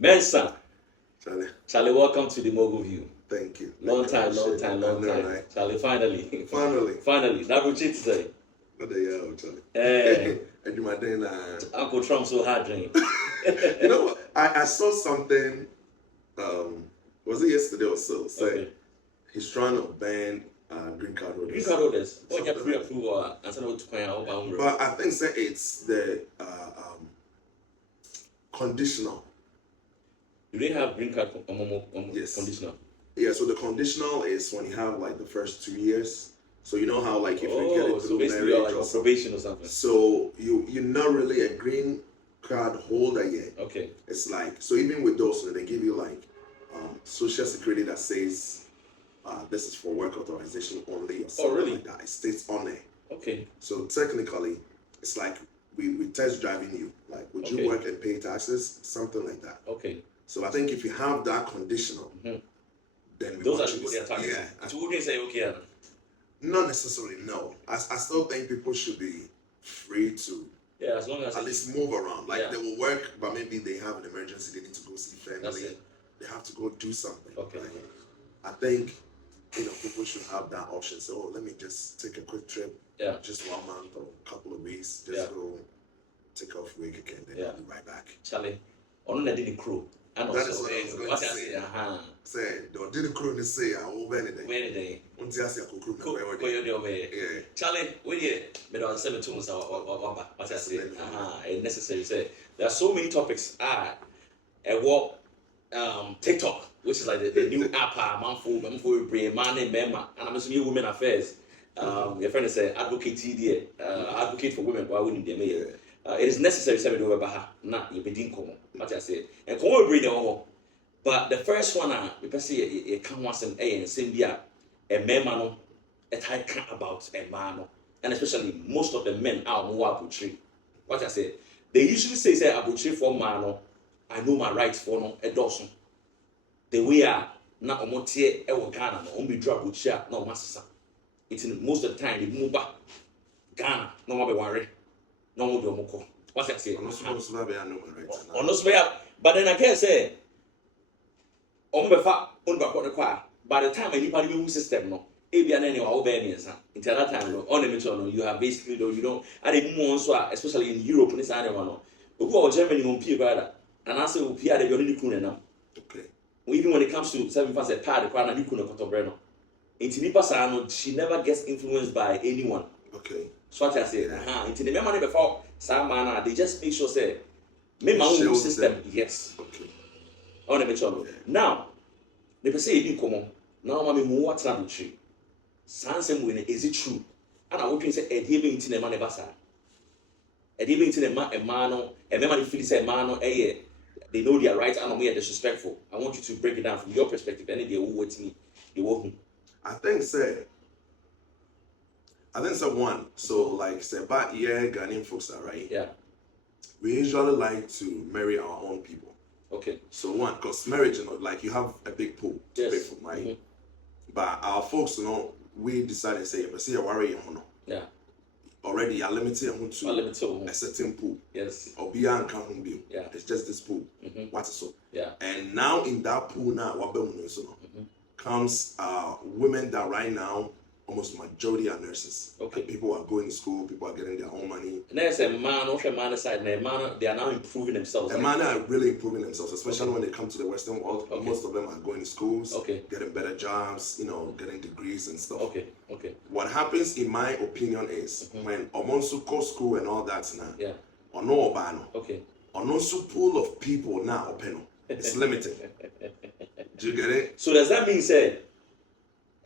Mensah. Charlie, welcome to the Mogul View. thank you. Long time. Right? Charlie, finally. Finally. That would cheat today. What the hell, Charlie? I do my thing. Uncle Trump so hard, Jane. You know what? I saw something, was it yesterday or so? Say he's trying to ban green card holders. Green card holders? Oh, you pre-approval and send out to point out. But I think say it's the conditional. Do they have green card yes. conditional? Yeah, so the conditional is when you have like the first 2 years. So you know how like if you get it through marriage or probation or something. So you're not really a green card holder yet. Okay. It's like, so even with those, they give you like social security that says this is for work authorization only or something like that. It states on there. Okay. So technically, it's like we test driving you. Like, would you work and pay taxes? Something like that. Okay. So I think if you have that conditional, then we those are the people they are targeting. Yeah. So would they say okay? Not necessarily, no. I still think people should be free to as long as at least move around. Like they will work, but maybe they have an emergency, they need to go see family. They have to go do something. Okay. Like, I think people should have that option. So let me just take a quick trip. Yeah. Just 1 month or a couple of weeks. Just go take off week again, then I'll be right back. Charlie, on the didn't crew. That is what I was going to say. Say, don't do the crew and say, I will win it. Win it. Charlie, we did. I 7 months. What I say? Necessary. Say there are so many topics. TikTok, which is like the new app. Man for brain, man and member, and I'm assuming women affairs. Your friend say advocate TD, advocate for women. Why wouldn't they make it? It is necessary to do about not you bedin komo. What I say, and komo bring them over. But the first one, we say it can once and same year, a man no, a type about a man, and especially most of the men are more abutry. What I say, they usually say abutry for man. I know my rights for no a dozen. The way I not a motie e Ghana no be drop abutry no massa. It's most of the time they move back Ghana no more be worry. No more be omoko. What I say? But then I can say ombefa onba the kwa. By the time anybody move system no, ebi an any or Albanians. Until that time no, on the mention you have basically though you don't. I didn't move on especially in Europe this animal no. We go Germany on P brother. And I say we are the only kuna now. Okay. Even when it comes to 7 fans at pad the crown and kuna kotobreno. Into Nipa Sano, she never gets influenced by anyone. Okay. So what I say, into the memory before Samana, they just make sure say me my own system. Yes. Okay. I want to make sure. Now, they say you come on. Now I'm in what's not true. Sansem winning, is it true? And I want to say a dear into the money basa. A dear into the man, a memory feels a man, they know their rights and are disrespectful. I want you to break it down from your perspective. Any day who wait me, they won't. I think one. So like say back Ghanaian folks are right. Yeah. We usually like to marry our own people. Okay. So one, because marriage, like you have a big pool to pay for, right? Mm-hmm. But our folks, we decided to say, but see a worry, yeah. Already, I limited to a certain pool. Yes. Or beyond counting bill. Yeah. It's just this pool. Mm-hmm. What's so? Yeah. And now in that pool now, comes women that right now almost majority are nurses. Okay. People are going to school. People are getting their own money. And there's a man side. They are now improving themselves. The men are really improving themselves, especially when they come to the Western world. Okay. Most of them are going to schools, getting better jobs, getting degrees and stuff. Okay. What happens, in my opinion, is when Omonsu go school and all that now. Yeah. Or no Obano. Okay. Onosu pool of people now open. It's limited. Do you get it? So does that mean say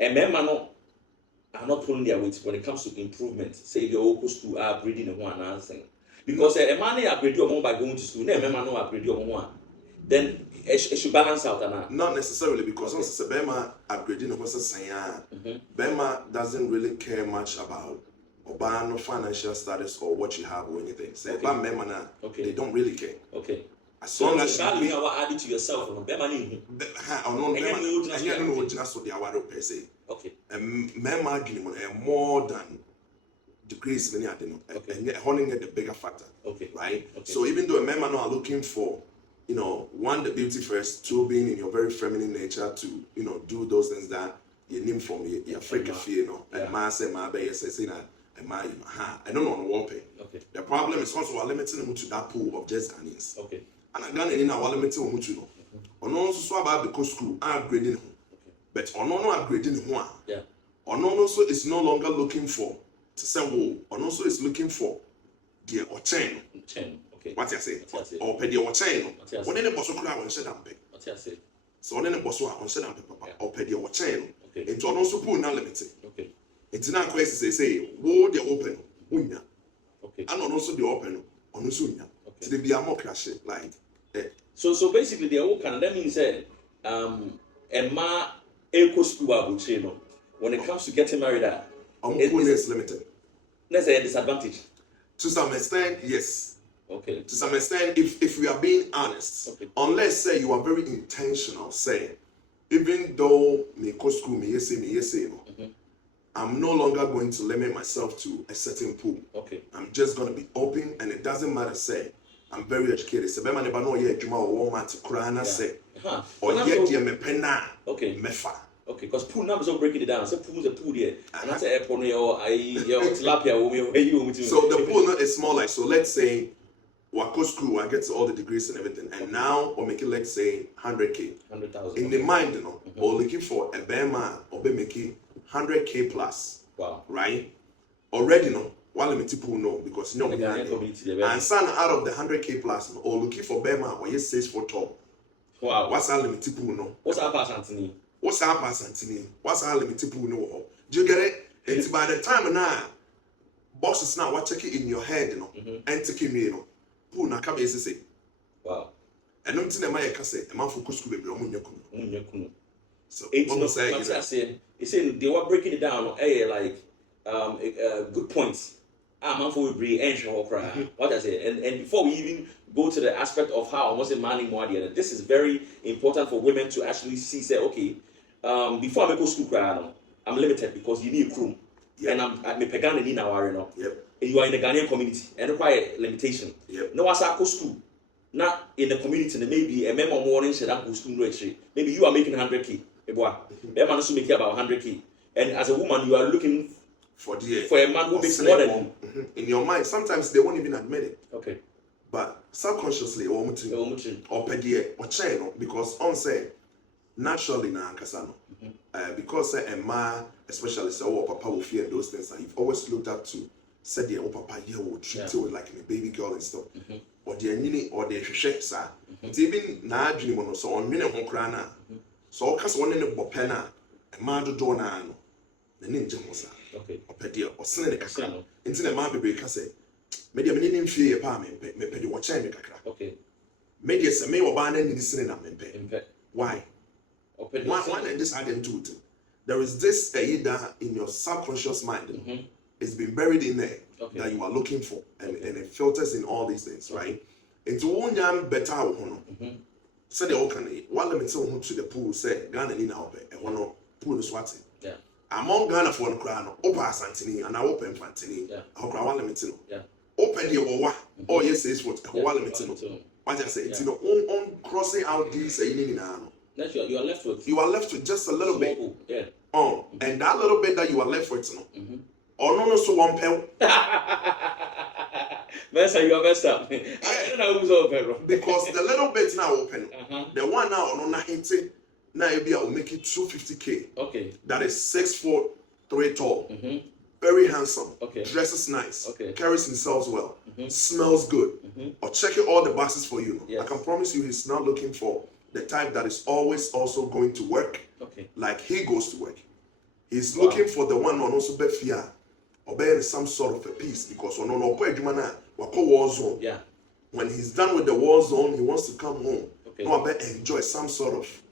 a men are not pulling their weight when it comes to improvement? Say you're opposed to upgrading one answer. Because a man upgrade your mom by going to school, a man upgrade your mom. Then it should balance out. Not necessarily, because once it's a Bema upgrading was saying Bema doesn't really care much about Obano financial status or what you have or anything. Say they don't really care. Okay. As long as you value add it to yourself, okay. More than degrees and holding it the bigger factor. Okay. Right? Okay. So even though a men are looking for one, the beauty first, two, being in your very feminine nature to, do those things that you name for me, you're freak of fear, and ma say, ma be, yes, and my, I don't know, one pay. Okay. The problem is also limiting them to that pool of just Ghanaians. Okay. And I got in our limiting them to know. On also so about because school upgrading, but on no upgrading one. Yeah. On also is no longer looking for to say, on also is looking for the chain. Okay. What you say? Or pay the chain. When any boss will on set up. What you say? So when any boss will on set up, or pay the chain. Okay. It's also pool now limited. Okay. It's not question say, whoa, the open. Okay. And also the open on Usunya. So they be a more crash like. So basically, the whole can that means that Emma Eco School when it comes to getting married, it's limited. That's a disadvantage. To some extent, yes. Okay. To some extent, if we are being honest, unless say you are very intentional, say, even though me go school me yes no, I'm no longer going to limit myself to a certain pool. Okay. I'm just going to be open, and it doesn't matter. Say, I'm very educated. So, be man never know yet. Juma or woman to Kurana say, or yet dear me penna. Okay. Mefa. Okay, because pool numbers are breaking it down. So pool is a pool here, and that's an airport or tilapia. So the pool is more like, so let's say, Wako school, I get all the degrees and everything, and now or make it, let's say 100K. 100,000. In the mind, or looking for a Bema or be making 100K plus. Wow. Right? Already while me people know because and son out of the 100K plus or looking for Bema or yes 6 foot tall. Wow. What's our limit people know? What's our pass Anthony? What's our pass Anthony? What's our limit people know? Do you get it? It's by the time now boxes now what check it in your head, and taking me, Who na come say. Wow. And don't think my say a man focus could be on. So it's saying they were breaking it down like good points. Man for we what I say, and before we even go to the aspect of how almost a man more this is very important for women to actually see. Say, okay, before I go school, I'm limited because you need a crew, and I'm a pagan in our you are in the Ghanaian community and require limitation. No, as I go school, not in the community, maybe a member morning said I go school. Maybe you are making 100K. That man also making about 100K, and as a woman, you are looking for a man who makes more than you. In your mind, sometimes they won't even admit it. Okay. But subconsciously, or pedie or chain, because on say naturally na kasano. Because a man, especially say papa will fear those things, and you've always looked up to said the papa here will treat you like a baby girl and stuff. Or the nini or the shake sa. It's even na dream so on minute hokrana. So cause one in the bopena, a man do dona no. The ninja mosa. Okay. Or pedie or sin the casano. Into the man be case. Media meaning fear apartment, me pedi watch me kakra. Okay. Media say me or ban any sin na mempe. Why? One and this I didn't do it. There is this that in your subconscious mind. It's been buried in there that you are looking for, and it filters in all these things, right? Into one young better one. Say the open one limit to the pool, say Ghana in our and one pool is what. Among Ghana for one crown, open Santini and I open Fantini, I'll cry one limit. Open your what? Oh, yes, it's what one limit. What I say, it's on crossing out these you are left with. You are left with just a little bit. Yeah. Oh, and that little bit that you are left with, or no, so one pill. Mensah, you are messed up. I don't know who's open. Because the little bit now open, the one now on not hitting, now will make it 250K. Okay. That is 6'3" tall. Very handsome. Okay. Dresses nice. Okay. Carries himself well. Smells good. Or checking all the boxes for you. Yes. I can promise you he's not looking for the type that is always also going to work. Okay. Like he goes to work. He's looking for the one on also be fear. Or bear some sort of a peace because on war zone. Yeah. When he's done with the war zone, he wants to come home. Okay. No, I bet enjoy some sort of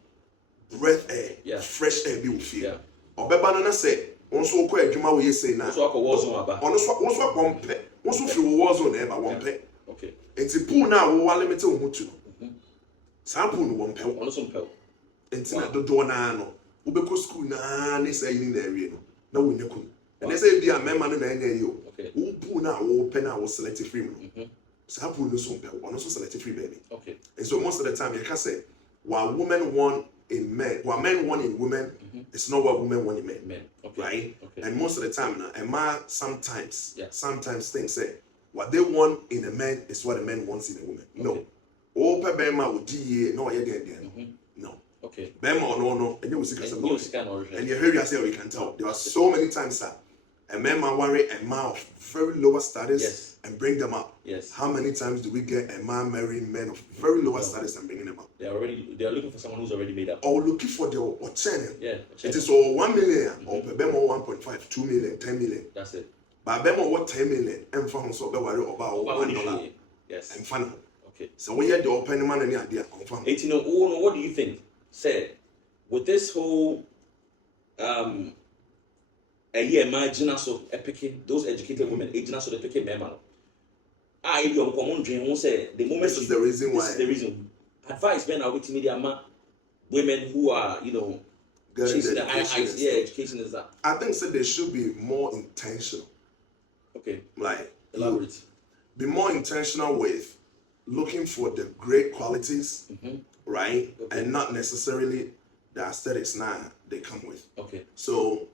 breath air, fresh air be with you. Or be banana say, also quite Juma we say now. Also war zone about. Also one pet. Also feel war zone ever one pet. Okay. It's a pool now, one limited mutu. Sample no one pet. Also pet. It's not the door now. Ubeko school na ne say in the area no. Na we nyaku. And they say be a member na you. Okay. Who pool now, who pen out was selected free. So how no so one also select free baby. Okay. And so most of the time you can say what women want in men, what men want in women, it's not what women want in men. Okay. Right? Okay. And most of the time now, a man sometimes things say what they want in a man is what a man wants in a woman. Okay. No. Oh, Bema would do no, no. Okay. Bema or no, and you will see and you hear yourself, you can tell. There are so many times that a man might worry a man of very lower status and bring them up. Yes. How many times do we get a man marrying men of very lower status and bringing them up? They are looking for someone who's already made up. Or looking for the channel. Yeah. It is all 1 million or Bema 1.5, 2 million, 10 million. That's it. But Bema what 10 million and found so worry about $1. Yes. And fun. Okay. So we had the open man and the idea on fun. 18. What do you think? Say with this whole a year imagine so epic those educated women aging so the picking men. You are common dream won't say the moment this is the reason why. This is the reason. Advice men are with media women who are, chasing the high heights. Yeah, education is that. I think so they should be more intentional. Okay. Like elaborate. Be more intentional with looking for the great qualities, right? Okay. And not necessarily the aesthetics now they come with. Okay. So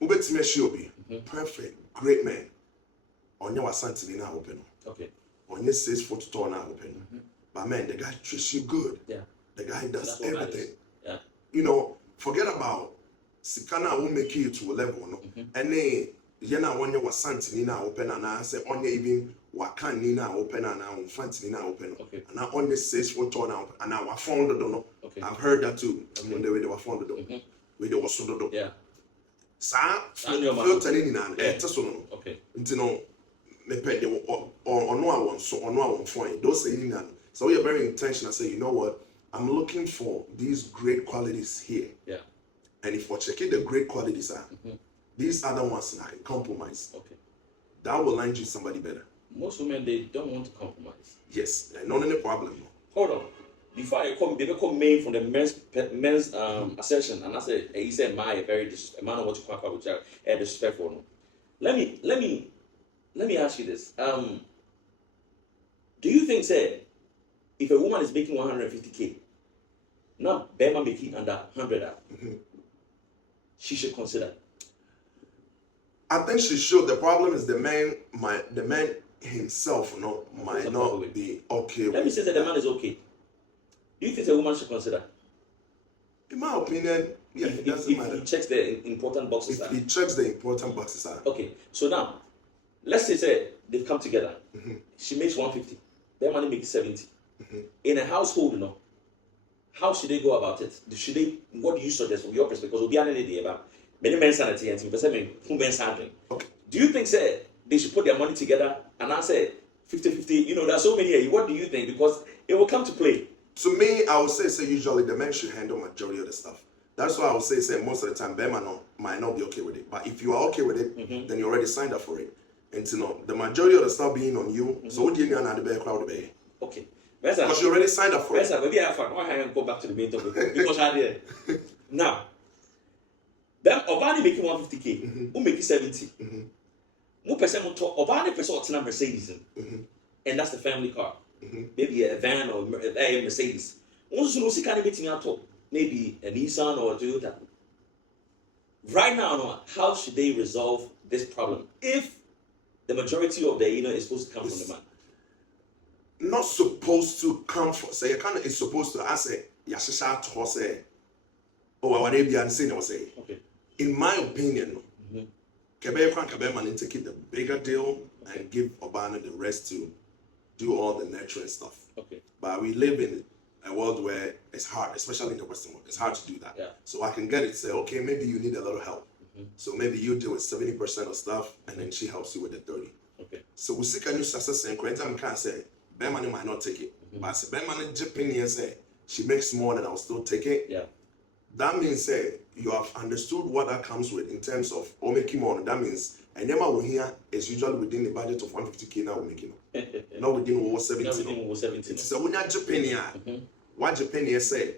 Ubetime should be perfect, great man. On your Santini now open. Okay. On your 6 foot tall now open. But man, the guy treats you good. Yeah. The guy does everything. Yeah. Forget about Sikana will make you to a level, no? And then Yena when you was Santini now open and I say on even Wakan Nina open and now Fantini now open. Okay. And now on the 6 foot tall now and now I found the door. Okay. I've heard that too. When they were found the door. With the was the door. Yeah. Filter in and okay. Me pay or no one so or no one fine. Those saying that. So we are very intentional. Say, you know what? I'm looking for these great qualities here. Yeah. And if we're checking the great qualities are, these other ones are compromise. Okay. That will land you somebody better. Most women they don't want to compromise. Yes, not any problem. Hold on. Before I come, they become main from the men's assertion, and I said he said my a man of what you call with disrespectful. No. Let me ask you this. Do you think say if a woman is making 150K, now Bema making under 100, she should consider? I think she should. The problem is the man himself might not be okay with. Let me say that the man is okay. Do you think a woman should consider? In my opinion, yeah, it doesn't matter. If he checks the important boxes. If he checks the important boxes. Okay, so now, let's say they've come together. She makes 150. Their money makes 70. In a household, how should they go about it? What do you suggest from your perspective? Because we'll be an idea about many men's sanity and who men's handling. Okay. Do you think they should put their money together and I say 50-50? There are so many here. What do you think? Because it will come to play. To me, I would say usually the men should handle majority of the stuff. That's why I would say most of the time, Bema might not be okay with it. But if you are okay with it, then you already signed up for it. And the majority of the stuff being on you, so what do you need to the crowd be? Okay. Because you already signed up for it. Maybe I can go back to the main topic because I did. Now, them Obani making 150K, who making 70. More person will talk Obani person what's number Mercedes, and that's the family car. Maybe a van or a Mercedes. Also, no, kind of meeting at all. Maybe a Nissan or a Toyota. Right now, how should they resolve this problem if the majority of the is supposed to come from the man? Not supposed to come from. Say, it's supposed to. I say, Yashisha to say, oh, I want to be unseen. I say, okay. In my opinion, Kebe man to keep the bigger deal and give Obana the rest to do all the nurturing stuff. Okay. But we live in a world where it's hard, especially in the Western world. It's hard to do that. Yeah. So I can get it. Say, okay, maybe you need a little help. So maybe you deal with 70% of stuff, and then she helps you with the 30. Okay. So we see can you success and Quentin can say, Bemani might not take it, but I say Bemani Japan say she makes more than I'll still take it. Yeah. That means you have understood what that comes with in terms of making more. That means and Yama will here is usually within the budget of 150K now we're making. Not within over 70. Not within over 70. So when you're Japan, what Japan say,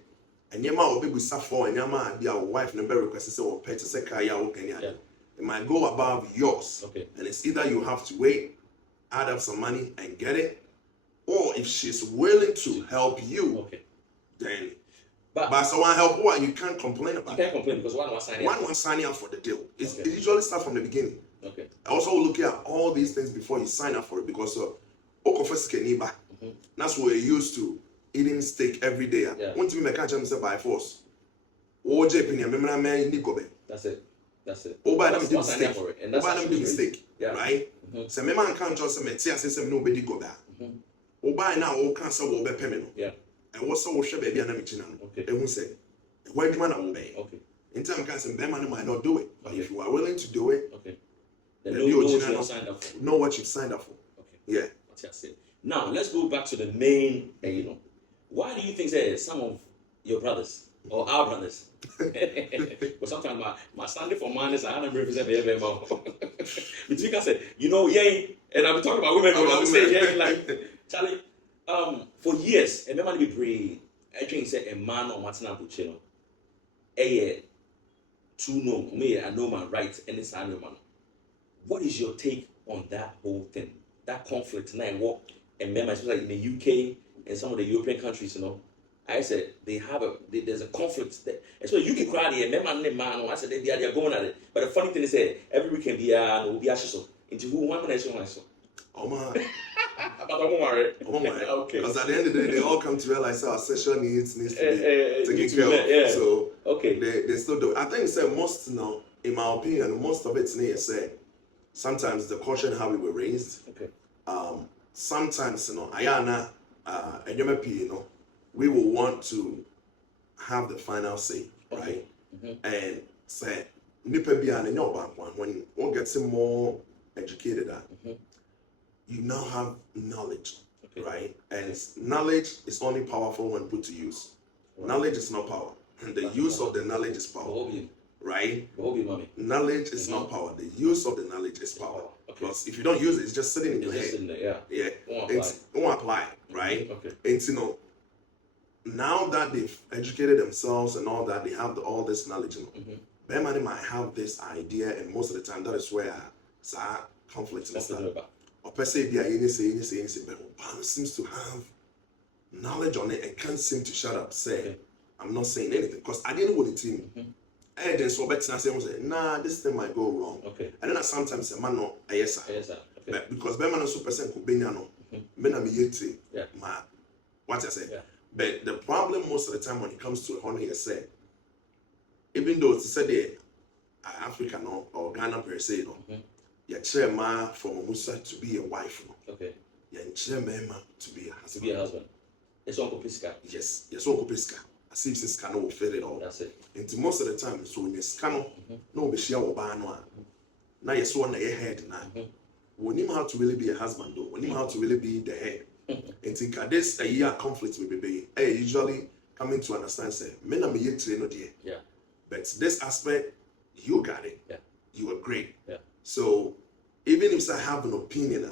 and Yama will be with Safo and Yama be our wife number request or pay to say Kaya or Kenya. It might go above yours. Okay. And it's either you have to wait, add up some money and get it, or if she's willing to help you, then. But someone help what you can't complain about. You can't complain because one was signing up for the deal. It usually starts from the beginning. Okay. Also look at all these things before you sign up for it because that's what you're used to eating steak every day. Want to be mechanical by force. That's it. And that's a mistake. Right? So my man can't just say nobody go back. Oba now all cancer will be permanent. And what's so sure baby and I'm okay. And who say, why do you want to obey? Okay. In time, cancer, man might not do it. But if you are willing to do it, then know what you've signed up for. Know what you've signed up for. Okay. Yeah. That's it. Now, let's go back to the main, why do you think that some of your brothers or our brothers, but sometimes my standing for man is I don't represent the every mouth. But you can say, and I've been talking about women, I'm saying, like, Charlie, for years, and remember me pray, I think say a man on what's not good, to know me, I know my rights, and it's I know man. What is your take on that whole thing? That conflict now, what and remember, especially in the UK and some of the European countries, I said there's a conflict there. Especially UK crowd here, man, I said they are going at it. But the funny thing is that every weekend be so into who one man so. Oh man. Okay. Because at the end of the day, they all come to realize our sexual needs to be taken care of. Yeah. So okay, they still do. I think most, in my opinion, most of it's say sometimes the culture and how we were raised. Okay. Sometimes Ayana, we will want to have the final say, right? And say when one gets more educated you now have knowledge, right? And knowledge is only powerful when put to use. Right. Knowledge is not power. And the use of the knowledge is power. Right? Knowledge is not power. The use of the knowledge is power. Because if you don't use it, it's just sitting in your head. Yeah. Won't apply. Right? And now that they've educated themselves and all that, they have all this knowledge. Everybody might have this idea, and most of the time that is where conflict is started. Or per se, but seems to have knowledge on it and can't seem to shut up. Say, I'm not saying anything because I didn't want it to. And then so better say, nah, this thing might go wrong. And then sometimes a man no, yes sir. Because be man so person could be no, men am yeti, ma, what I say. But the problem most of the time when it comes to honor, you say, even though it's said Africa no or Ghana per se no. You're ma from Musa to be a wife. You're mema to be a husband. It's Uncle Pisca. Yes, Uncle Pisca. I see this scan will fit it all. That's it. And most of the time, so when you scan, no be share or bano. Now you saw on your head now. We need how to really be a husband though. We need how to really be the head. And think this a year conflict with baby. Usually coming to understand say, men are me yet no dear. Yeah. But this aspect, you got it. Yeah. You were great. Yeah. So even if I have an opinion,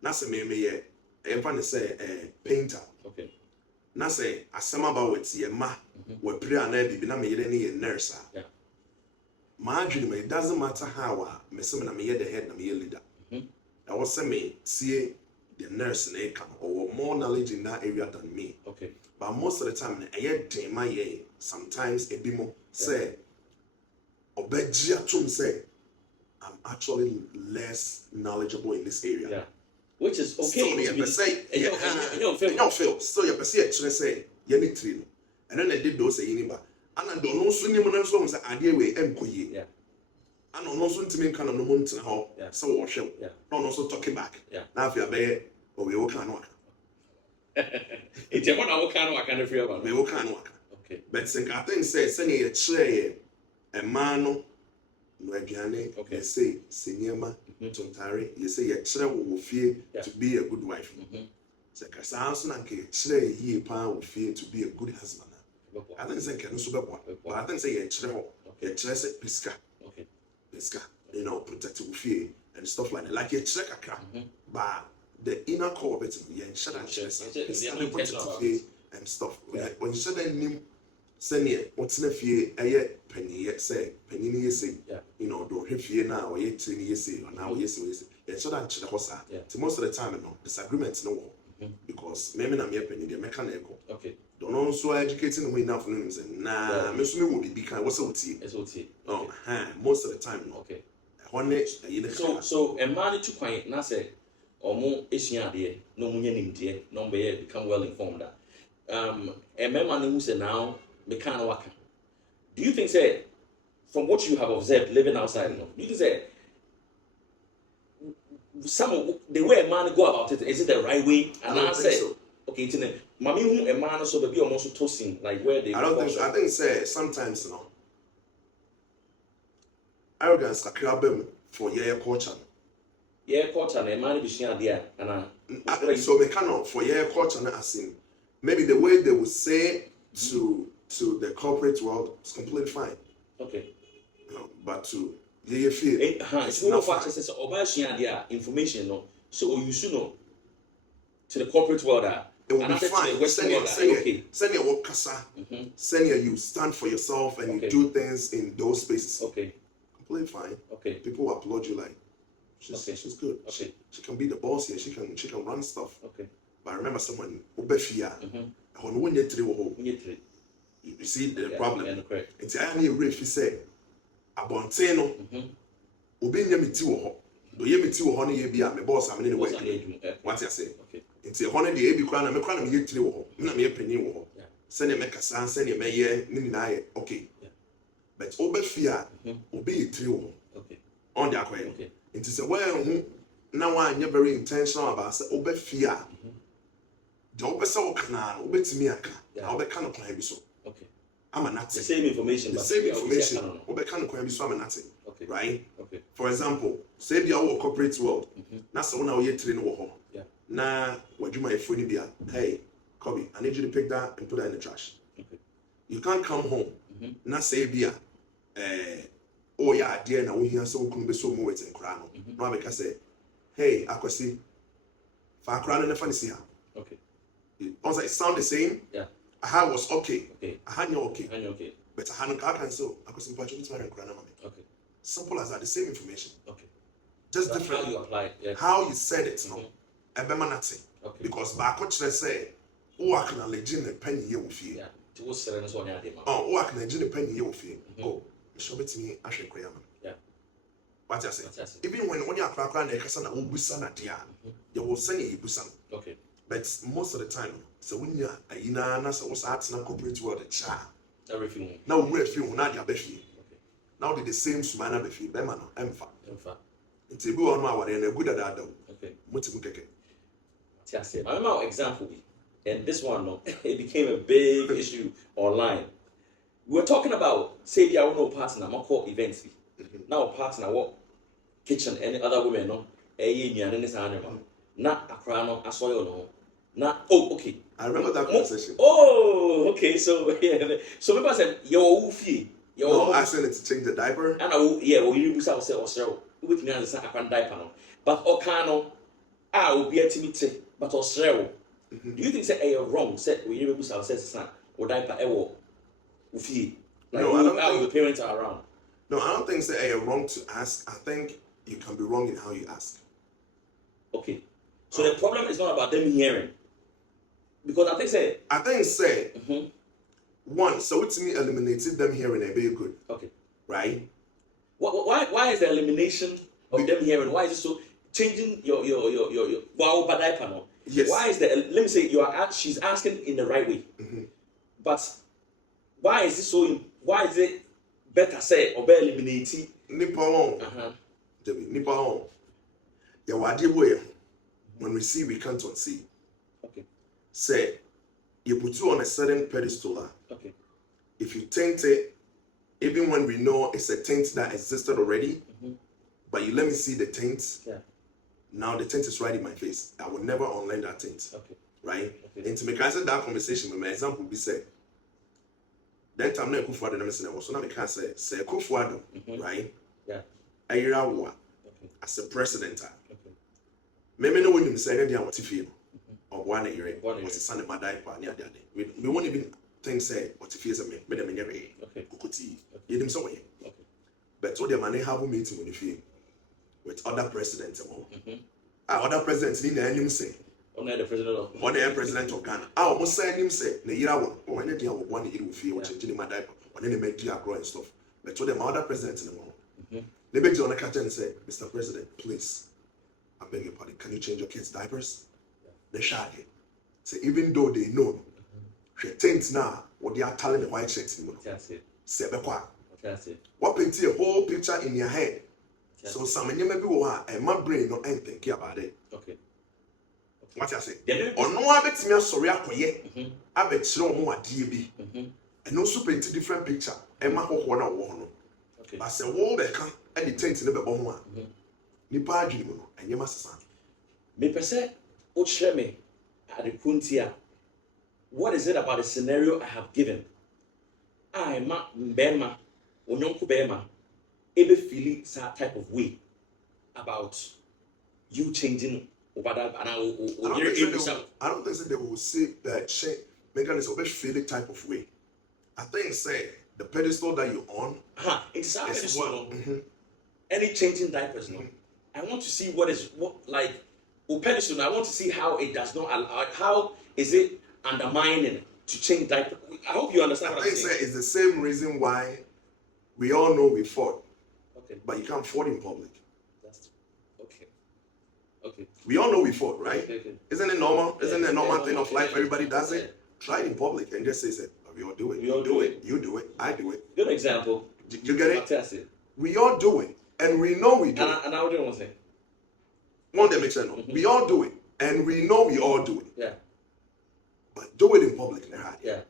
that's a me everyone say a painter. Na say asema about what ye ma we pray and be na me yere ne nurse. My dream it doesn't matter how me say na me the head na me leader. I was say me see the nurse na can or more knowledge in that area than me. But most of the time sometimes a bit more say obeji atum say I'm actually less knowledgeable in this area. Which is okay. So you say, you don't feel. So you say, you need to. And then they did those say, and I don't know, so you know, so I deal with employee. I don't know, so to me, kind of no one to how, so wash him. Don't also talking back. Now, if you're bad, or we all can't work. It's a one hour can't feel about we all can't work. But I think, say, sending a chair, a man. No again, you say, Sinyama, Tontari, you say, your child will fear to be a good wife. So, Cassandra and Kay, ye power will fear to be a good husband. I think say, can super but I think say, a child, Pisca, protective fear and stuff like that, like a checker, but the inner core of it, shut and fear and stuff. When you said that name, senior, what's the fear? Penny say, penny say, don't have fear now, or yet 10 years say, or now yes, it's so that to most of the time, disagreements no war. because maybe na me penny the mechanical. Okay. Don't also educating me enough no say nah me so me will be kind what's OT. It's OT. Oh, most of the time no. Okay. So a man to quiet na say omo esua de no munye nimde no be become well informed that a man who say now me kind waka. Do you think say from what you have observed living outside do you think say some of the way a man go about it, is it the right way? And I say so. Okay, it's in a mommy who a man also be almost tossing like where they I think say sometimes no arrogance kakra for your culture. Yeah, culture and a man be sharing there and so we cannot for your culture as in maybe the way they would say to the corporate world is completely fine. Okay. But to you feel it's not fine. It's about sharing their information no. So you should know to the corporate world it will be fine. Send your work kasa. Send your you stand for yourself and you do things in those spaces. Okay. Completely fine. Okay. People will applaud you like she's good. Okay. She can be the boss here. She can run stuff. Okay. But I remember someone ubefia. You see the problem. It's only if you say abonteno obi nya meti wo ho. Do ye meti wo ho na ye bia me boss am ne work. What I say? Okay. It's a honor the ebi kra na me yetire wo ho. Na me penny wo ho. Send me kasa, send me ye ni na ye. Okay. But obefia obi yetire wo ho. Okay. On the akwa. Okay. It is a way who now I'm very intentional about say obefia. The obesa wo kana obetimi aka. Obeka no plan bi so. Okay. I'm a Nazi. The same information. Obeka no plan bi so I'm a Nazi. Okay. Right? Okay. For example, say be our corporate world. Na so na wo yetire no wo ho. Yeah. Na wadwuma efoni bia. Hey, Kobe, I need you to pick that and put that in the trash. Okay. You can't come home. Na say bia oh yeah, dear na wo hia so kunu be so mo wetin kra no. No abeka say, hey, akwasi fa kra no na fa ni si ha. Okay. Also, it sound the same. Yeah. Aha was okay. Okay. Aha you okay. Okay. But aha no ka cancel. Akwasi mpa choti mara kra na mama. Okay. Simple as that, the same information. Okay. Just that's different. How you apply it. Yeah. How you said it, no. Ebema nati. Okay. Because ba ko chere say, o acknowledge the penny ye wo fie. Yeah. To wo sere no so nya dem. Oh, o acknowledge the penny ye wo fie. Oh, so betimi ahwe kra ma. Yeah. What I say? Even when only akra na ekasa na wo busa na dia, you will send you busa. Okay. But most of the time, so when you are in a so art na corporate world, everything. Now we're feeling not your befi. Now the same sumana befi, Bemano, Emfa. It's a good one and a good at that. Okay. Mutimukeke. I remember our example, and this one, no, it became a big issue online. We were talking about, say, the no partner, my call events. Now, partner, what kitchen, any other women, no, not a crown of a soil, no. Not okay. I remember that conversation. Oh, okay. So yeah, so maybe I said your fee. No, I said it to change the diaper. And well, you use our or with me understand a diaper, no. But Okano, I will be a timid, but also. Do you think say wrong? Said we use our son or diaper ever fee? No, I don't think the parents are around. No, I don't think say wrong to ask. I think you can be wrong in how you ask. Okay. So the problem is not about them hearing. Because I think say one, so it's me eliminated them hearing a very good. Okay. Right? Why is the elimination of them hearing? Why is it so changing your wow badai panel? Yes. Why is let me say she's asking in the right way. But why is it better say or better eliminating? Nippon. Nippon. Yeah, what do you when we see we can't unsee. Okay. Say you put you on a certain pedestal. Okay. If you taint it, even when we know it's a taint that existed already, but you let me see the taint. Yeah. Now the taint is right in my face. I will never unlearn that taint. Okay. Right? Okay. And to make that conversation, with my example be said. That time na Kufuado na messing so now we can say Kufuado, right? Yeah. Ayirawa as a president. Maybe no one say they are what if you or one year was the son of my diaper near that day. We won't even think say what if he is a man, but I'm never Kukuti. You them so way. But all the money have a meeting with the with other presidents. Other presidents in the say On the president of Ghana. I almost said him say, the year one day I want to eat feel changing my diaper, or any make grow and stuff. But to them other presidents in the world. They beg on the captain and say, Mr. President, please, I beg your pardon, can you change your kids' diapers? They shy. So even though they know, she thinks now what they are telling the white shirts in the world. Say, what paints a whole picture in your head. So some of you may be and my brain not think about it. Okay. What I say? Or no, I bet me sorry, I bet you more DB. And also paint a different picture. And my whole one. I say, wall back and the tent in the one. Nipa dream and you must say, me per se, what share me at the Puntia? What is it about the scenario I have given? I am Bema, Onyonku Bema, ebe feeling that type of way about you changing over that. And I don't think they will say that change, mechanism will feel the type of way. I think say the pedestal that you're on. It's pedestal. Any changing diapers, no. I want to see what like pedestal. I want to see how it does not allow. How is it undermining to change diapers? I hope you understand what I'm saying. It's the same reason why we all know we fought. Okay. But you can't fought in public. That's okay. Okay. We all know we fought, right? Okay. Isn't it normal? Isn't it a normal thing of life? Everybody does it. Try it in public and just say, we all do it. We all do it. You do it. I do it. Good example. You get it? That's it. We all do it. And we know we do it. And I would do one thing. One that makes sense. We all do it. And we know we all do it. Yeah. But do it in public. Yeah.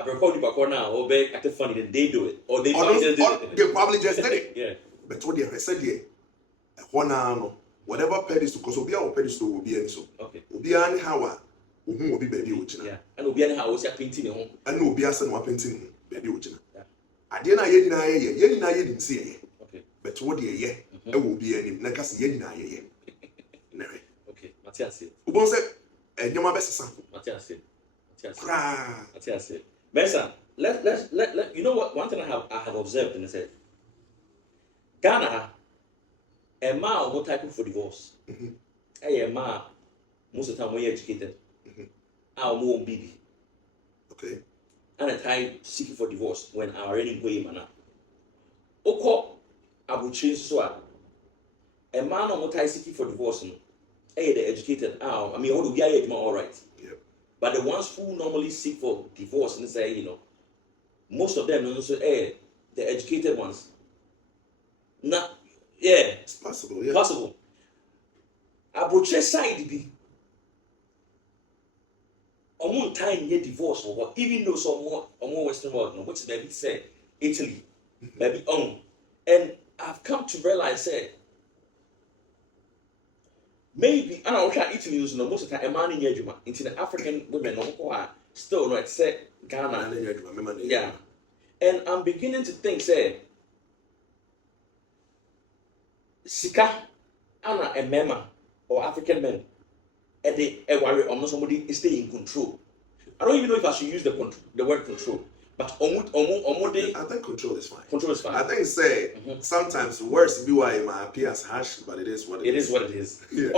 I record you back now, or they acting funny, then they do it. Or they probably just did it. Yeah. But what they said here, whatever pedestal, because Obia pedestal will be any so. Okay. Obia and Hawa, who will be baby Uchina. Yeah. And Obia and Hawa was painting home. And Obia send one painting baby Uchina. Yeah. I didn't didn't see it. Okay. But what year, it will be any Nakas Yenina ye. Okay, Matthias. Ubon said, and your best son. Matthias. Mensah, let you know what one thing I have observed and I said Ghana a man what type for divorce. A man most of the time when you're educated. Our more baby. Okay. And a time seeking for divorce when I already go in mana. Oko abu change so a man on what I seeking for divorce. The educated I mean all the all right. But the ones who normally seek for divorce and say, most of them also the educated ones. It's possible, yeah. Possible. Abroche side be on time ye divorce or what, even though some more Western world, which maybe say Italy, maybe and I've come to realize say maybe I don't know Italy is most of the time a man in Yejuma into the African women who are still not say Ghana. Yeah. And I'm beginning to think say Sika Anna and Mema or African men and they worry almost somebody is staying in control. I don't even know if I should use the word control. But I think control is fine. Control is fine. I think sometimes words BY might appear as harsh, but it is what it is. It is what it is. Yeah.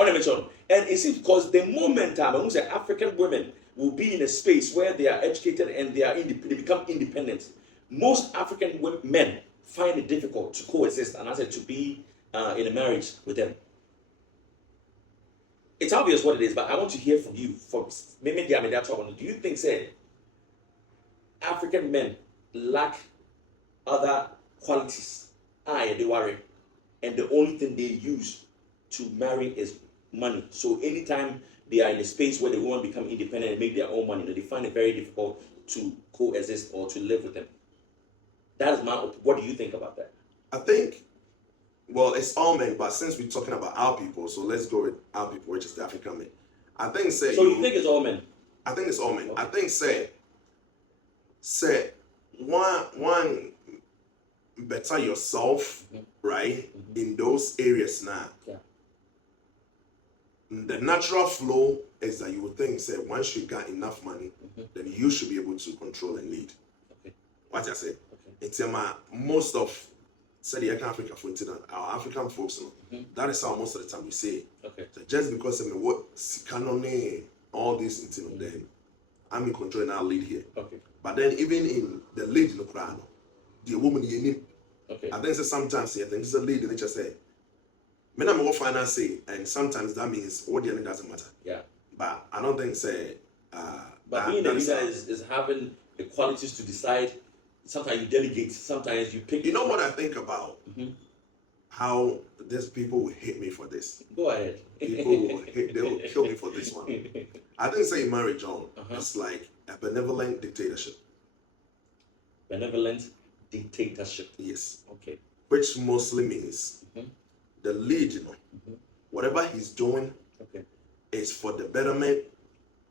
And it's because the moment African women will be in a space where they are educated and they become independent, most African men find it difficult to coexist and to be in a marriage with them. It's obvious what it is, but I want to hear from you. Maybe do you think African men lack other qualities? They worry, and the only thing they use to marry is money. So anytime they are in a space where they want to become independent and make their own money, they find it very difficult to coexist or to live with them. That is what do you think about that? I think, well, it's all men, but since we're talking about our people, so let's go with our people, which is the African men. I think So you think it's all men? I think it's all men. Okay. I think one better yourself, right? In those areas now. Yeah. The natural flow is that you would think, once you got enough money, then you should be able to control and lead. Okay. What I say? Okay. It's most of said the African folks, our African folks, that is how most of the time we say. Okay. So just because I mean what Sikanone, all these things, then I'm in control and I'll lead here. Okay. But then even in the lead in the Quran, the woman you need. Okay. I think sometimes I think it's a lead in just say. Me na me what finance say, and sometimes that means what the end doesn't matter. Yeah. But I don't think say. But being a leader is having the qualities to decide. Sometimes you delegate. Sometimes you pick. You know what I think about? How these people will hate me for this. Go ahead. People will hate, they will kill me for this one. I think say marriage, John, it's like a benevolent dictatorship. Benevolent dictatorship. Yes. Okay. Which mostly means the lead, whatever he's doing is for the betterment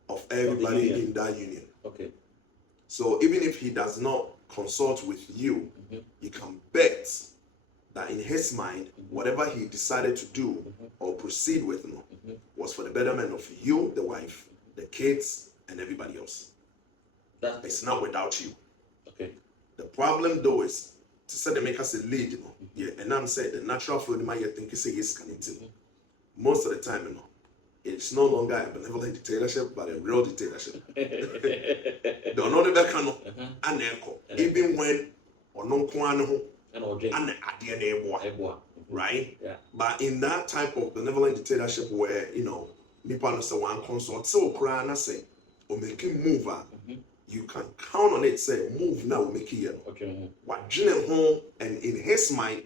of everybody in that union. Okay. So even if he does not consult with you, you can bet that in his mind, whatever he decided to do or proceed with was for the betterment of you, the wife, the kids, and everybody else. It's not without you. Okay. The problem though is to say they make us a lead, and I'm saying the natural flow might think is yes can most of the time, it's no longer a benevolent dictatorship, but a real dictatorship. The only becano and even when or no kwano and at the end, right? Yeah. But in that type of benevolent dictatorship where Nippon say one consult, so Krana say, or make him move, you can count on it, say, move now, make it. Okay. What Jinen home and in his mind,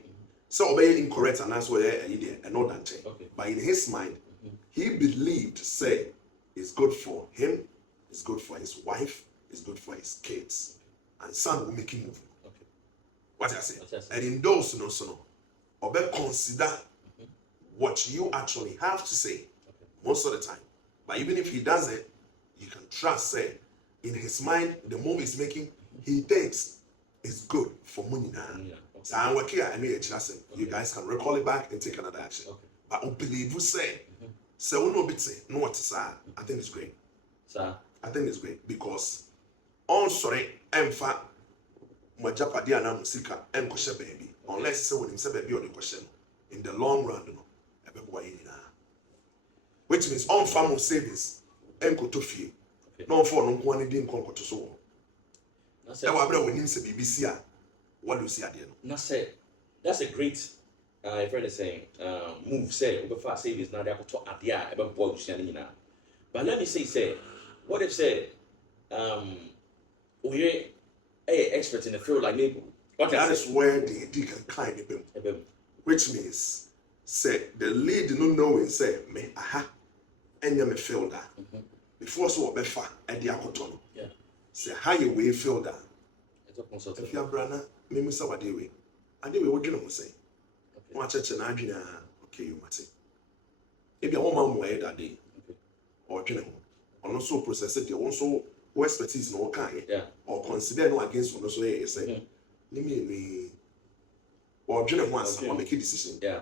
so obey incorrect and that's where and not that. Okay. But in his mind, he believed, say, it's good for him, it's good for his wife, it's good for his kids, and son will make him move. Okay. What I say? And in those, or consider what you actually have to say most of the time. But even if he doesn't, you can trust, say, in his mind, the move he's making, he thinks it's good for money now. So I'm working at any trust. You guys can recall it back and take another action. Okay. But I believe you say, so we know bit say, no what to I think it's great. Sir, I think it's great because on sorry, I'm fat. My Japadi and Musika and question baby. Unless say when him say baby on the question, in the long run, which means on farm savings and go to fee. No for no one didn't come to so. That's when him say BBC. What do you see at the end? That's a great I've heard it saying move say over fast savings now they have to talk at the about boy now. But let me say, what if say we're expert in the field like me? That is where the can climb him. Which means say the lead no knowing say me and you me feel that before so be fa and the akotono. Yeah. Say how you will feel that. If you are brother, me Mensah what do we? And we what you say. One church and adwina okay you must say. If you want man that day or dwene ho so process it also expertise no kan or consider no against one so say me or dwene ho asa or make a decision. Yeah.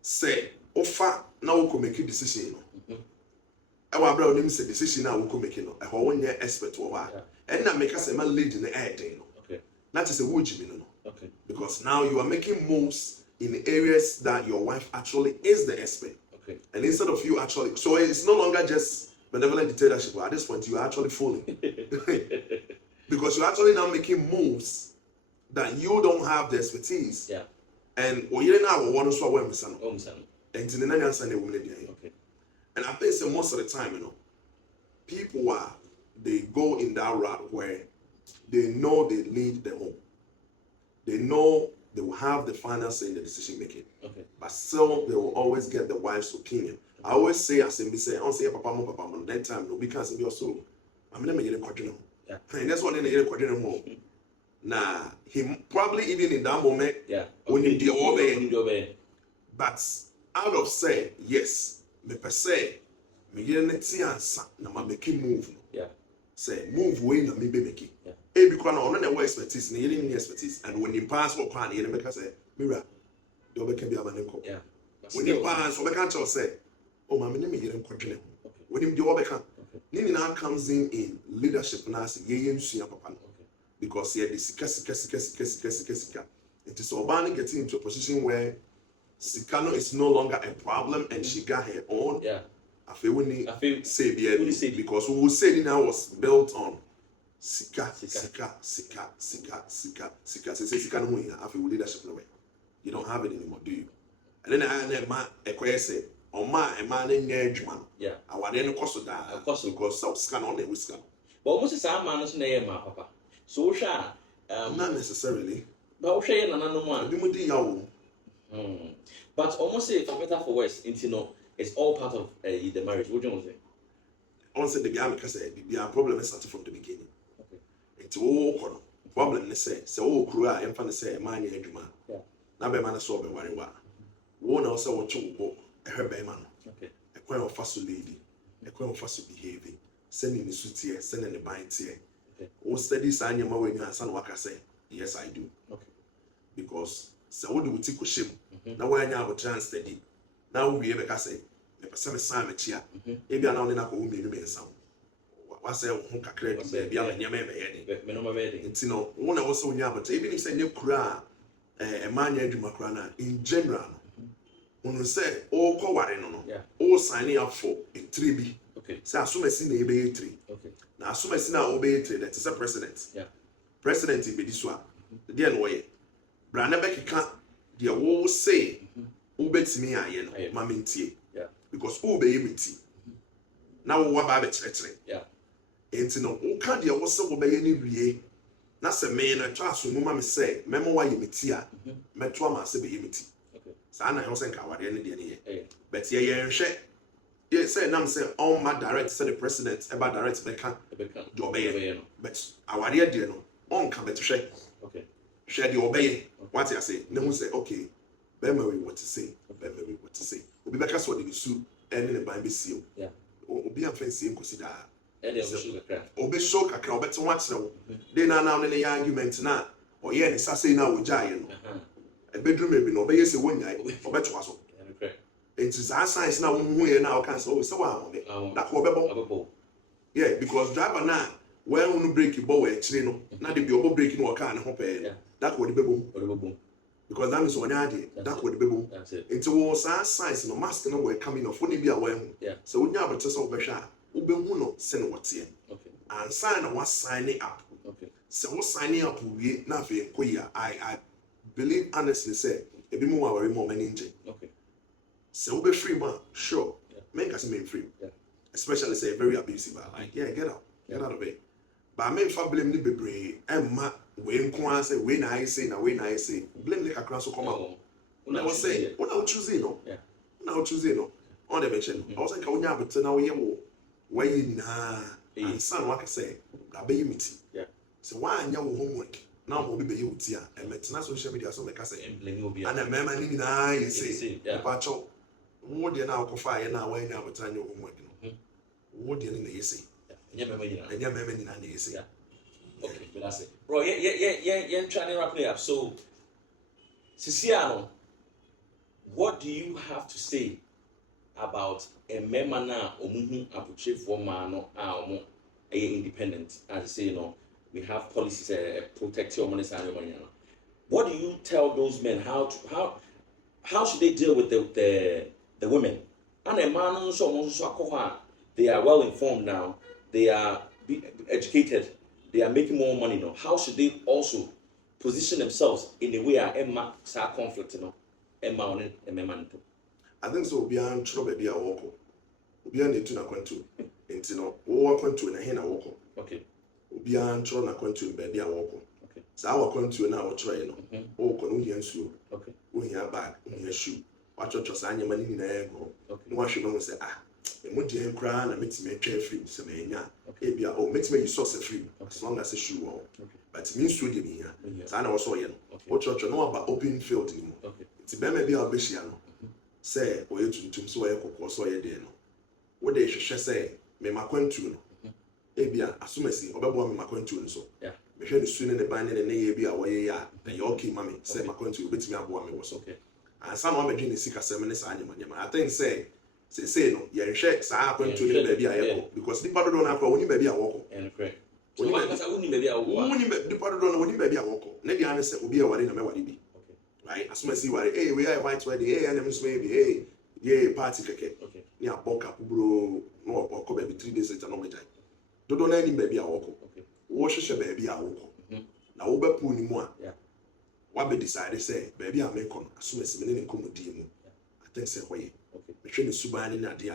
Say offer na wo make a decision no. I wa bra onim say decision na wo make no. E ho won ye expert wo wa. And na make us man lead in the air day no. Okay. That is a wujimi no. Okay. Because now you are making moves in areas that your wife actually is the expert. Okay. And instead of you actually, so it's no longer just benevolent dictatorship. At this point, you are actually fooling. Because you're actually now making moves that you don't have the expertise. Yeah. And you now want to swallow Mensah. Okay. And I think so most of the time, people they go in that route where they know they lead the home. They know they will have the final say in the decision making. Okay. But still, they will always get the wife's opinion. I always say, as I say, I say, Papa, that time, no, because we also, I'm not making a quadrant. And that's what they quadrant home. Nah, he probably even in that moment, when you obey. But out of say, yes, me per se, me get an answer, na ma make move. Yeah. Say, move way na me be make it. Because no no expertise, you need expertise, and when you pass what plan, you make us say, Mira, you can be a manenko. Yeah. When you pass, what can't you say? Oh, my name is Yerim. When you do what can, Nini now comes in leadership and I say, Papa. Because he had this sika. It is Obani getting into a position where Sikano is no longer a problem and she got her own. Yeah. I feel say because who said it now was built on Sika. Sika no here. I feel leadership no way. You don't have it anymore, do you? And then I say, "Oh my, a man in edgeman." Yeah. I want any cost of that. Because South Scan on the whisker. But almost as a man is name, papa. So not necessarily. But okay, no one. But almost say for better for worse, it's all part of the marriage. What do you say? Once the guy because the problem is started from the beginning. Okay. It's all problem. They say, "Oh, cruel." I'm finna say, "Man, you're edgeman." Yeah. Now, be man, so be worry wa. One also want to go. Her be man. Okay. A quite of fast lady. A quite of fast behavior. Sending the suit here, sending the bind here. Okay. O study sign your when you son work. I say, yes, I do. Okay. Because so what do we take with shame? Now when you have a chance study. Now we ever can say, the person sign a chair. Maybe I know na ko umi no Mensah. What say who ka credit baby am nyama e be Me no ma be dey. Nti no, one na also nya but even if say ne kura a man ya adwuma kura na in general no say all ko ware no all signing up for a 3B. Okay. Say asumasi na ebe 3. Okay. Na asumasi na obe 3 that is a president. Yeah. President be this one. There no way. Brana be kika the wo say obetimi aye no ma mentie. Yeah. Because obe yemiti. Na wo wa ba be kire. Yeah. Enti no wo ka de wo se wo be ye ni wie. Na se me na twa so mu ma me say memo wa yemiti a meto ama se be yemiti. Okay. Sa na ho se nka wade ne de ne ye. Yeah. But ye nhwe. Ye say nam say on my direct say the president about direct be kan. Do obey. But awade de no on ka bet hwe. Okay. Share the obey. What I say, no one say, okay, Bemery what to say, Bemery what to say. Obi beka so de su and in the Bible seal. Yeah. Obi am fancy consider. And they show the Obi show kakra obi to watch no. They now in the argument na or yeah, say say na wo jai no. A bedroom maybe no be say one yai obi to aso. It is our science now who here now can say so wa that ko bebo. Yeah, because driver na when you break your bow actually no na dey be obo break no car na ho pe. That would be boom. Because that means one idea. That would be boom. That's it. Into was our size no mask no were coming off only be aware. Yeah. So when you have a test of Besha, Ube Huno send what's here. Okay. And sign was signing up. Okay. So what's signing up we nothing queer. I believe honestly say a bit more ninja. Okay. So Ube free man, sure. Yeah. Make us mean free. Yeah. Especially say very abusive. Like, yeah, get out. Get out of it. But I mean for blame the baby and ma when say when I say blame the kakra so come out. When I was saying, when I choose no. Yeah. When I choose no. On the mention. I was like, when you have to now you where you na and son what I say, I be meeting. Yeah. So why you homework? Now we'll be you tia and maintenant social media so make us say. And a man in na you say, Pacho, what you now fire now when you have time your homework. What you in the say? And your memory in the say. Okay, but that's it. Bro, yeah, trying to wrap it up. So, Ceciano, what do you have to say about a memana omuhu apuche for mano independent? As I say, we have policies protect your money. What do you tell those men how should they deal with the women? And a man they are well informed now. They are educated. They are making more money now. How should they also position themselves in a way Emma sa conflict Emma on it and I think so beyond trouble be a walk. Beyond it to na kwantu. Enti no wo kwantu na he na walk. Okay. Beyond trouble na kwantu be a walk. Okay. So our kwantu na wo try no. Wo ko no hia nsuo. Okay. Wo hia bag, wo hia shoe. Wa chocho sa anya mani na ego. Okay. No wa hwe no say emu je nkra na metime twa free se menya. Ebia metime you source free as long as a shoe on. But means to the here. Sana was so yen. O church no about open field anymore. Okay. It's be maybe our beshia no. Say o yetuntum so ye kokko so ye de no. Wo de hwehwe say me makwantu no. Ebia asumasi obebo me makwantu no so. Yeah. Me hwe ni su ne ban ne ne ye bia wo ye ya. Na ye okay mami say makwantu obetimi aboa me wo so. Okay. And some of me sika semene sa anyama. I think say no ye hwe sa akwantu ne ba bia ye ko because the part don't akwa woni ba bia wo ko. And correct. So what was I wouldn't maybe I wouldn't be part of the baby I walk. Maybe I say, will be a wari na me wari bi. right? As soon as you are, hey, we are a white wedding, hey, and I'm maybe, hey, yeah, party keke. Okay. Yeah, boka bro, no, or maybe 3 days later, no me die. Don't know any baby a walk. Okay. Wash your baby a walk. Now, over pool ni more. Yeah. What be decided say, baby, I make on as soon as the men come with you. I think say, way. Okay. We train the Subani Nadia,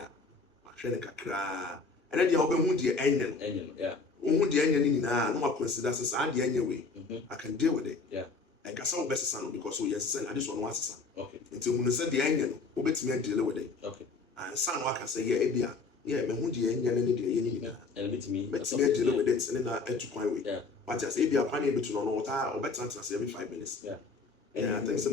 I train the Kakra, and then the open wound the onion. Yeah. Wound the onion in no one considers us and the anyway. I can deal with it. Yeah. I got some best son because we yes, I just want one son. Okay. Until when you said the onion, who me deal with it. Okay. And son, I can say, yeah, Abia. Yeah, me who the onion and the and a bit to me. Bet me deal with it, and then I had to quite wait. Yeah. But just Abia, I need to know what or better answer every 5 minutes. Yeah. Yeah, I think so.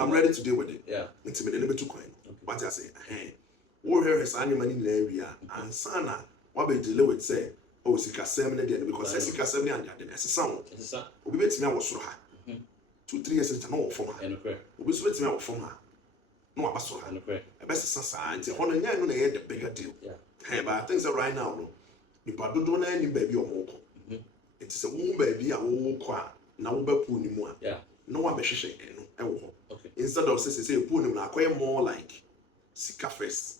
I'm ready to deal with it. Yeah. It's me little too coin. What I say, hey, what here is animal in the area, and sana, what be deal with say, oh, Sika 7 because Sika 7 and that's a sound. It's a son. We bet me I was so high. 2-3 years into no from her. And a prayer. We sweat me out from her. No, I was so high. And a prayer. I best sign to honor young the bigger deal. Yeah. Hey, but things are right now. No, you probably don't any baby or more. It's a woman baby, I will quite now be pulling more. Yeah. No one be shaking. Okay. Instead of say pulling, I quite more like Sika first.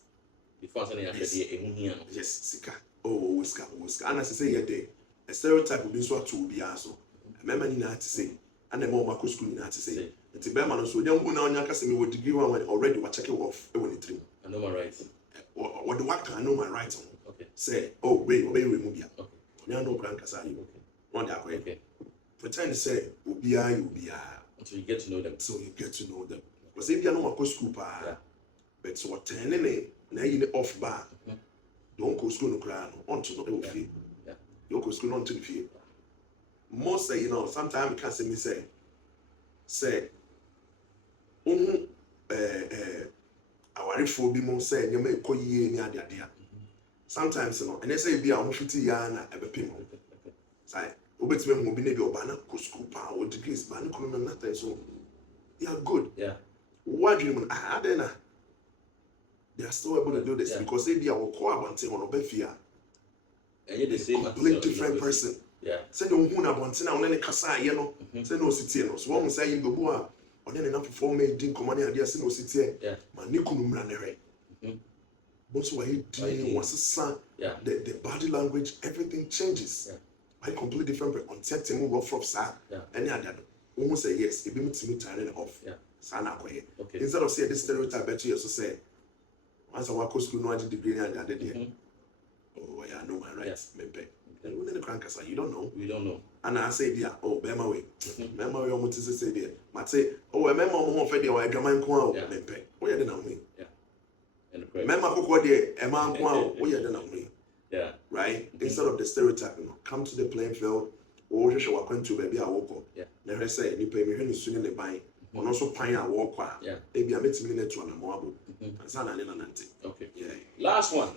Before something after the Yes, Sika. Oh, whisker. And as I say, a stereotype will be so to be also. Remember, you have to say, and the more Marco school, you have to say. It's a Berman, so young woman on your customer would degree one already what check it off when it through. I know my rights. What the work I know my rights on. Okay. Say, oh, wait, remove ya. Okay. Now, no Brancas are you. Okay. One that way. Okay. Pretend to say, you'll be until you get to know them. So you get to know them. Because if you are not school, but so what 10 now you off bar. Don't go school no crown until no feel. You go school until you feel. Most say, sometimes you can't say me say, our phobia mo say, you may call ye near the idea. Sometimes, and they say, be a 50 yana ever pay more. Say, Obetime will be maybe Obana, go school power or degrees, Ban Kuno, nothing. So, they are good. Yeah. What do you mean? They are still able to do this because they be our core bunting on Obefia. And you're the same. Complete different person. Yeah. Say the one bunting on any Casa, say no city. So one say you go on any enough for me, didn't come on idea, no city. Yeah. Manikunum ran away. But so I did was a son. Yeah. The body language, everything changes. Yeah. I completely different on setting rough from sa. Yeah. Any other. One say yes, it be to me turning off. Yeah. Sana okay. Instead of saying this stereotype, bet you also say, once I walk school, no, I did degree and I did it. Oh, yeah, I know my rights. Maybe. You don't know. We don't know. And I say, yeah, oh, Bema way. Bema way, almost to say, dear. Might say, oh, I remember more fed or I draman quo, maybe. Oh, yeah, then I'm me. Yeah. And the prayer. Remember, who dear, a man quo, oh, yeah, then I'm me. Yeah. Right? Instead of the stereotype, come to the playing field, or you should walk into baby, I walk up. Yeah. Never say, you pay me when you soon in the buying. And also pine and walk. Yeah. Maybe I met me to an amabo. And Sana and Nanti. Okay. Yeah. Last one.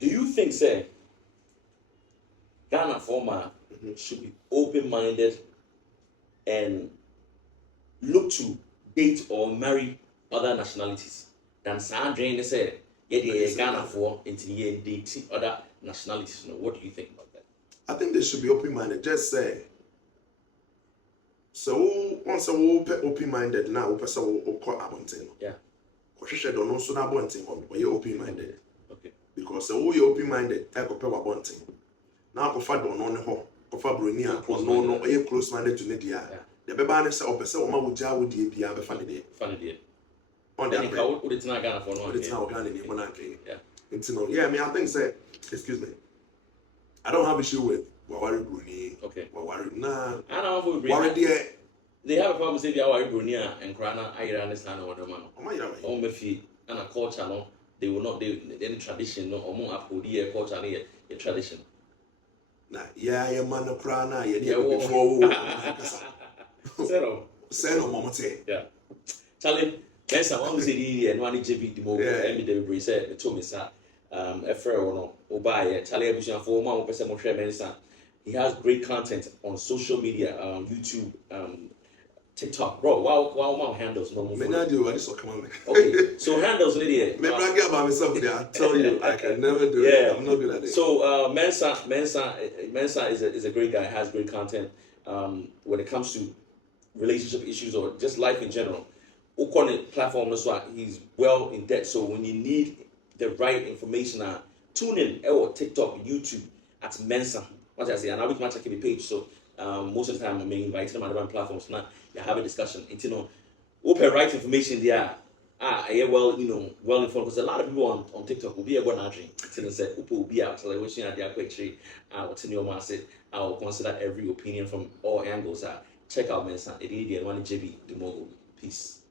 Do you think, say, Ghana former should be open-minded and look to date or marry other nationalities than Sandra they say, Ghana for into dating other nationalities? What do you think about that? I think they should be open-minded. Just say. So once a open-minded now, we pass our call abonting. Yeah. Because don't know so abonting or you're open-minded. Okay. Because you're open-minded, I go pay abonting. Now, if I don't know the whole, if I bring no, you're close-minded to Lydia. The baby said, "Oh, person, Oma would jar with the idea, be funny day." Funny day. On that, it's not Ghana for no. It's not Ghana in Monarchy. Yeah. It's no. Yeah, I mean, I think say, excuse me. I don't have issue with Wawari Bruni. Okay. Wawari nah. I don't have Wawari there. They have a problem say they are Bruni and Krana. I understand what the man. Oh my God. On my feet and a culture no. They will not. Any tradition no. Or more uphold culture a tradition. Nah, yeah, man, no Krana. Yeah, before. Settle, mama say. Yeah. Charlie, Mensah, one was the and one JB the mobile. And the Bray said, the two Mensah, a fair or no, or buy a Charlie Abusian for 1% more Mensah. He has great content on social media, YouTube, TikTok. Bro, wow, handles no more. I do, I just come on. Okay, so handles, lady. Maybe I get by myself there. I tell you, I can never do it. I'm not good at it. So, Mensah is a great guy, has great content. When it comes to relationship issues or just life in general. Okon platform also he's well in depth. So when you need the right information, tune in or TikTok, YouTube at Mensah. What I say, and I'll be checking the page. So most of the time I'm inviting them on different platforms now. You have a discussion. It's open right information there. Yeah, well, well informed because a lot of people on TikTok will be able to drink. Say, will be out. So like, wishing at their quick what's in your mindset. I will consider every opinion from all angles. Check out Mensah. It is the one JB the mogul. Peace.